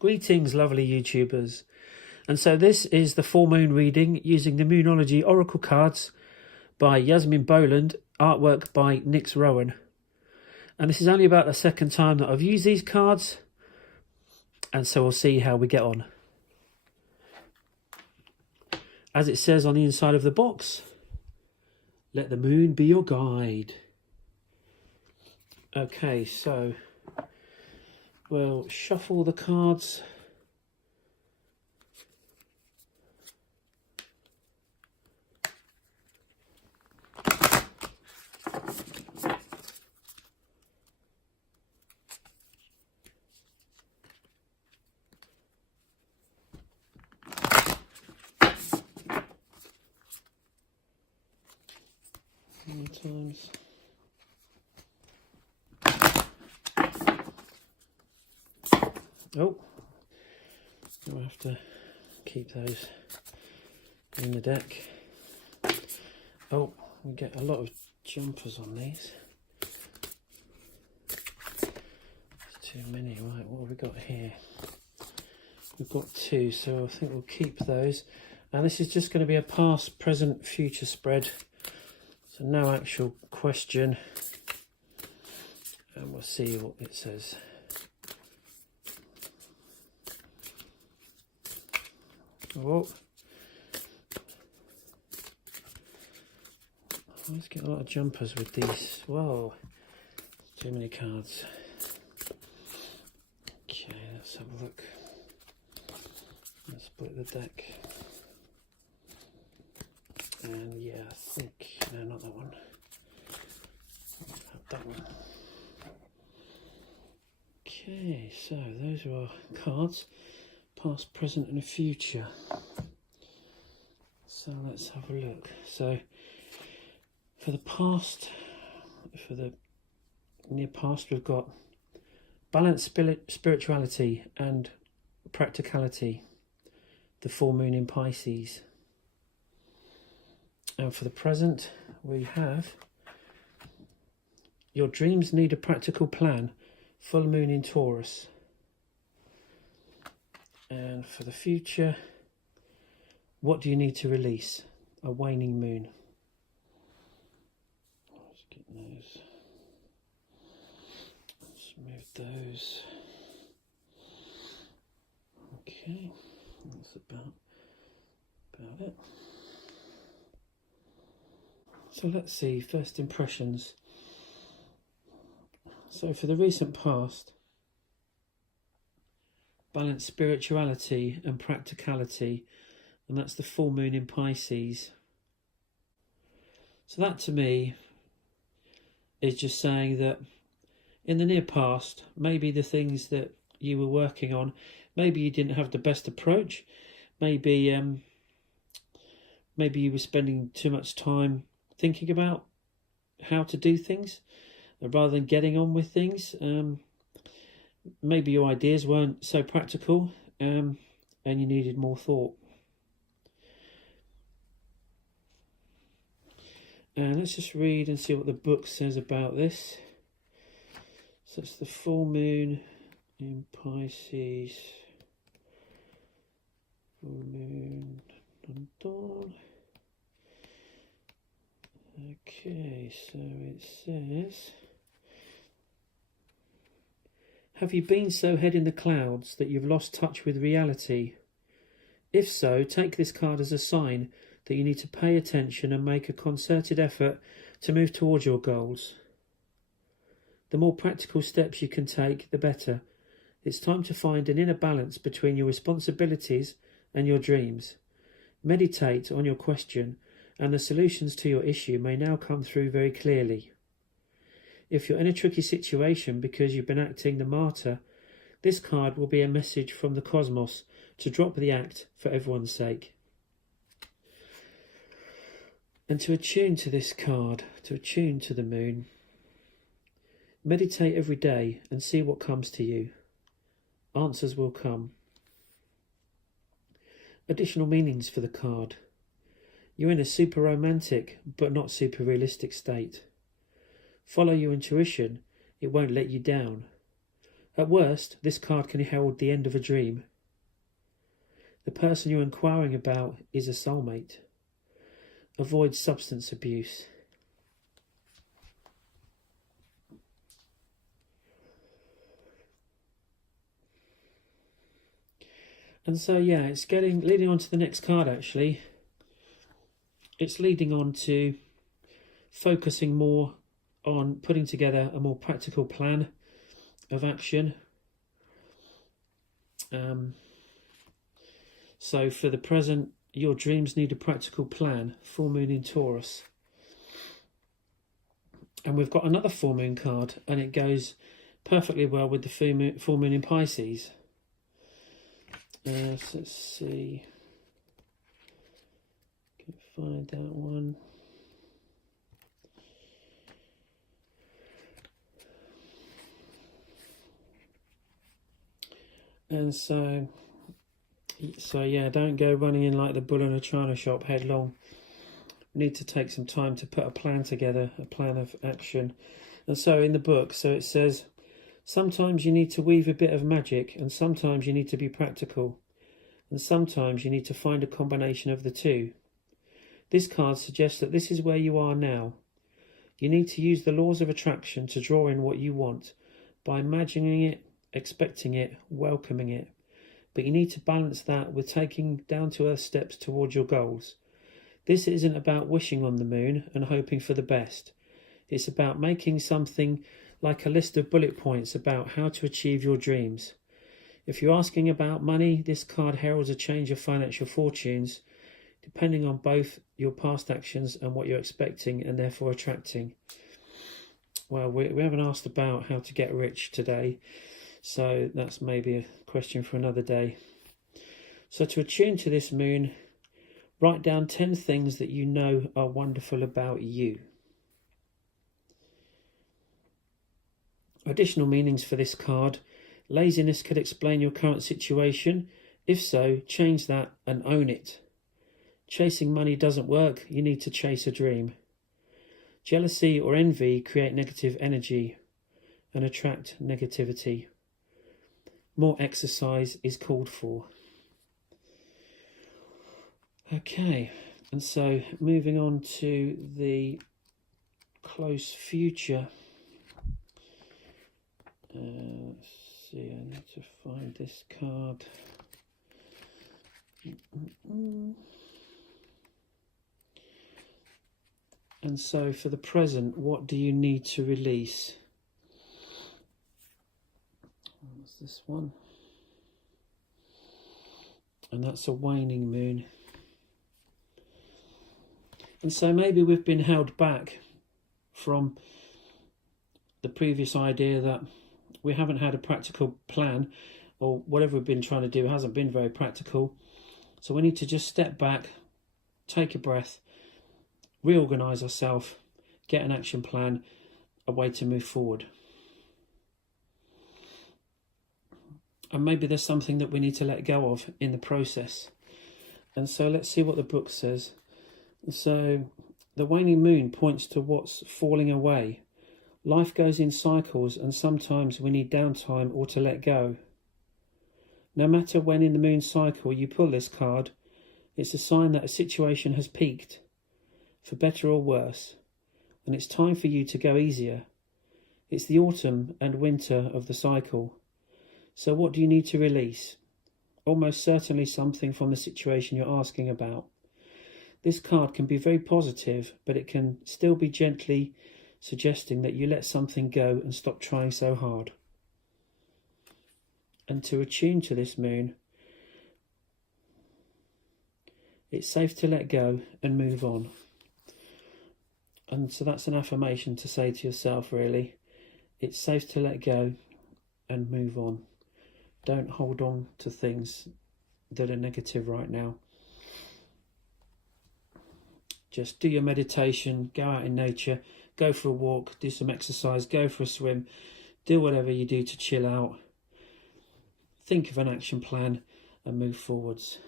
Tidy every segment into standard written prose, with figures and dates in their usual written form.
Greetings, lovely YouTubers. And so this is the full moon reading using the Moonology Oracle cards by Yasmin Boland, artwork by Nix Rowan. And this is only about the second time that I've used these cards, and so we'll see how we get on. As it says on the inside of the box, let the moon be your guide. Okay, so we'll shuffle the cards. Sometimes. Oh, we'll have to keep those in the deck. Oh, we get a lot of jumpers on these. There's too many. Right, what have we got here? We've got two, so I think we'll keep those. And this is just going to be a past, present, future spread. So no actual question. And we'll see what it says. Oh, I always get a lot of jumpers with these. Whoa, too many cards. Okay, let's have a look. Let's split the deck. And yeah, I think, no, not that one. That one. Okay, so those are our cards. Past, present and future. So let's have a look. So for the past, for the near past, we've got balanced spirituality and practicality, the full moon in Pisces. And for the present, we have your dreams need a practical plan, full moon in Taurus. And for the future, what do you need to release? A waning moon. Let's get those. Let's move those. Okay, that's about it. So let's see, first impressions. So for the recent past, balance spirituality and practicality, and that's the full moon in Pisces. So that to me is just saying that in the near past, maybe the things that you were working on, maybe you didn't have the best approach, maybe you were spending too much time thinking about how to do things rather than getting on with things. Maybe your ideas weren't so practical and you needed more thought. And let's just read and see what the book says about this. So it's the full moon in Pisces. Full moon and dawn. Okay, so it says, have you been so head in the clouds that you've lost touch with reality? If so, take this card as a sign that you need to pay attention and make a concerted effort to move towards your goals. The more practical steps you can take, the better. It's time to find an inner balance between your responsibilities and your dreams. Meditate on your question, and the solutions to your issue may now come through very clearly. If you're in a tricky situation because you've been acting the martyr, this card will be a message from the cosmos to drop the act for everyone's sake. And to attune to this card, to attune to the moon, meditate every day and see what comes to you. Answers will come. Additional meanings for the card. You're in a super romantic but not super realistic state. Follow your intuition, it won't let you down. At worst, this card can herald the end of a dream. The person you're inquiring about is a soulmate. Avoid substance abuse. And so, yeah, it's leading on to the next card, actually. It's leading on to focusing more on putting together a more practical plan of action. So for the present, your dreams need a practical plan. Full moon in Taurus. And we've got another full moon card, and it goes perfectly well with the full moon in Pisces. So let's see. Can find that one. And so yeah, don't go running in like the bull in a china shop headlong. You need to take some time to put a plan together, a plan of action. And so in the book, so it says, sometimes you need to weave a bit of magic, and sometimes you need to be practical, and sometimes you need to find a combination of the two. This card suggests that this is where you are now. You need to use the laws of attraction to draw in what you want by imagining it, expecting it, welcoming it. But you need to balance that with taking down-to-earth steps towards your goals. This isn't about wishing on the moon and hoping for the best. It's about making something like a list of bullet points about how to achieve your dreams. If you're asking about money, this card heralds a change of financial fortunes, depending on both your past actions and what you're expecting and therefore attracting. Well, we haven't asked about how to get rich today, so that's maybe a question for another day. So to attune to this moon, write down 10 things that you know are wonderful about you. Additional meanings for this card. Laziness could explain your current situation. If so, change that and own it. Chasing money doesn't work. You need to chase a dream. Jealousy or envy create negative energy and attract negativity. More exercise is called for. Okay, and so moving on to the close future. Let's see, I need to find this card. And so for the present, what do you need to release? What's this one? And that's a waning moon. And so maybe we've been held back from the previous idea that we haven't had a practical plan, or whatever we've been trying to do hasn't been very practical. So we need to just step back, take a breath, reorganise ourselves, get an action plan, a way to move forward. And maybe there's something that we need to let go of in the process. And so let's see what the book says. So the waning moon points to what's falling away. Life goes in cycles, and sometimes we need downtime or to let go. No matter when in the moon cycle you pull this card, it's a sign that a situation has peaked, for better or worse, and it's time for you to go easier. It's the autumn and winter of the cycle. So what do you need to release? Almost certainly something from the situation you're asking about. This card can be very positive, but it can still be gently suggesting that you let something go and stop trying so hard. And to attune to this moon, it's safe to let go and move on. And so that's an affirmation to say to yourself, really. It's safe to let go and move on. Don't hold on to things that are negative right now. Just do your meditation, go out in nature, go for a walk, do some exercise, go for a swim, do whatever you do to chill out. Think of an action plan and move forwards.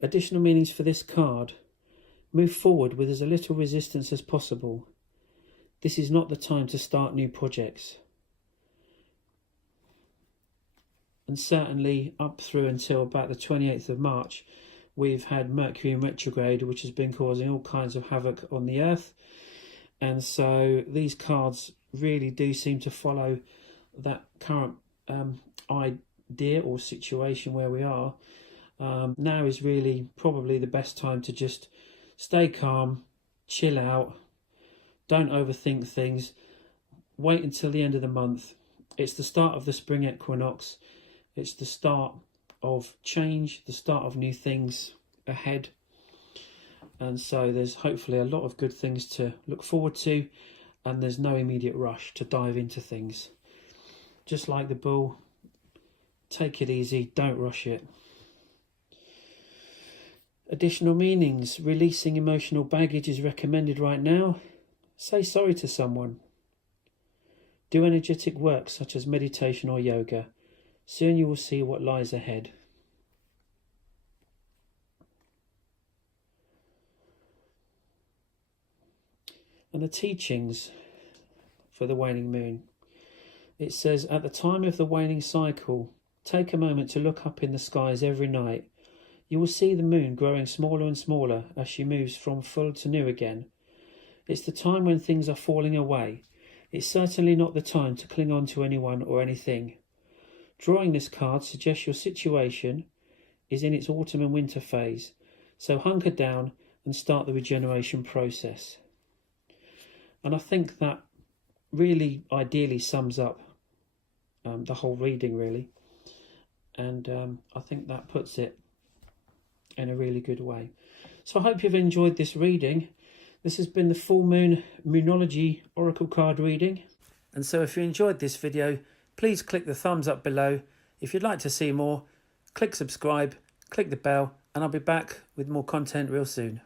Additional meanings for this card. Move forward with as little resistance as possible. This is not the time to start new projects. and certainly up through until about the 28th of March, we've had Mercury in retrograde, which has been causing all kinds of havoc on the earth. And so these cards really do seem to follow that current idea or situation where we are. Now is really probably the best time to just stay calm, chill out, don't overthink things, wait until the end of the month. It's the start of the Spring Equinox. It's the start of change, the start of new things ahead. And so there's hopefully a lot of good things to look forward to, and there's no immediate rush to dive into things. Just like the bull, take it easy, don't rush it. Additional meanings. Releasing emotional baggage is recommended right now. Say sorry to someone. Do energetic work such as meditation or yoga. Soon you will see what lies ahead. And the teachings for the waning moon. It says, at the time of the waning cycle, take a moment to look up in the skies every night. You will see the moon growing smaller and smaller as she moves from full to new again. It's the time when things are falling away. It's certainly not the time to cling on to anyone or anything. Drawing this card suggests your situation is in its autumn and winter phase, so hunker down and start the regeneration process. And I think that really ideally sums up the whole reading, really. And I think that puts it in a really good way. So I hope you've enjoyed this reading. This has been the full moon Moonology Oracle card reading. And so if you enjoyed this video, please click the thumbs up below. If you'd like to see more, click subscribe, click the bell, and I'll be back with more content real soon.